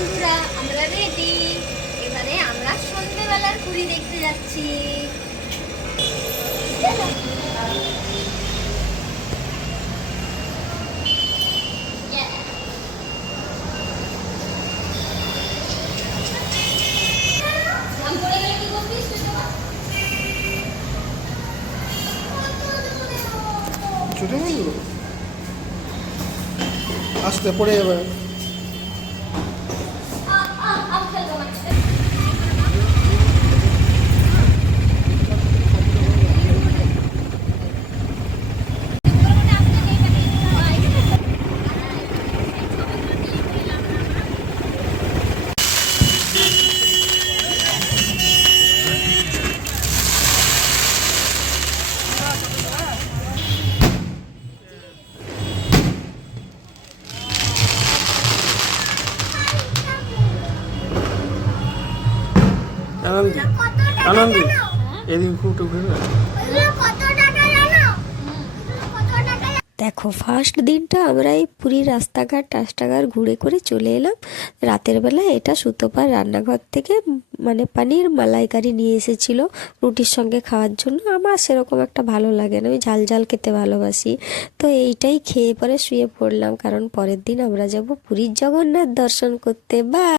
বন্ধুরা, আমরা রেডি। এবারে আমরা সন্ধ্যেবেলার পুরী দেখতে যাচ্ছি। ছুটে গেল, আসতে পড়ে যাবে। আনন্দি আনন্দি এদিন খুব উঠে না। দেখো ফার্স্ট দিনটা আমরা এই পুরীর রাস্তাঘাট টাস্তাঘাট ঘুরে করে চলে এলাম। রাতের বেলা এটা সুতোপার রান্নাঘর থেকে মানে পানির মালাইকারি নিয়ে এসেছিলো রুটির সঙ্গে খাওয়ার জন্য। আমার সেরকম একটা ভালো লাগে না, আমি ঝাল ঝাল খেতে ভালোবাসি। তো এইটাই খেয়ে পরে শুয়ে পড়লাম, কারণ পরের দিন আমরা যাব পুরীর জগন্নাথ দর্শন করতে। বা